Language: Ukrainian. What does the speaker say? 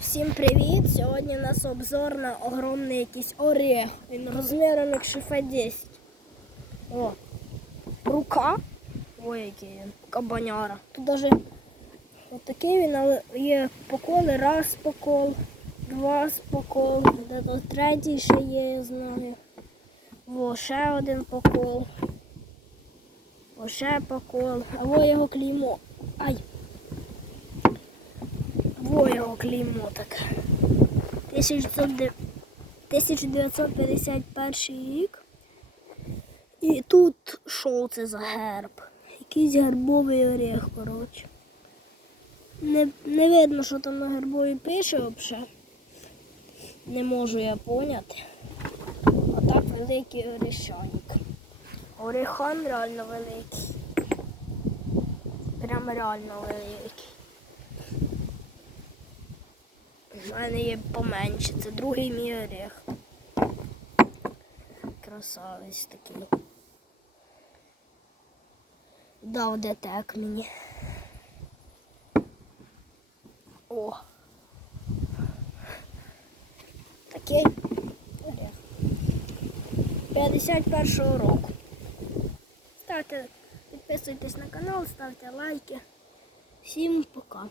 Всім привіт! Сьогодні у нас обзор на огромний якийсь орех. Він розміром як шифа 10. О, рука. Ой, який він, кабаняра. Тут даже отакий він, але є поколи, раз покол, два покол, третій ще є, я знаю. Во, ще один покол. О, ще покол. А во його клеймо. Ай! Клеймо таке. 1951 рік. І тут що це за герб? Якийсь гербовий орех, коротше. Не, не видно, що там на гербові пише взагалі. Не можу я поняти. А так великий ореханик. Орехан реально великий. Прям реально великий. У мене є поменше, це другий мій орех. Красавець такий. Дав детек мені. О. Такий орех. 51-го року. Ставте, підписуйтесь на канал, ставте лайки. Всім пока.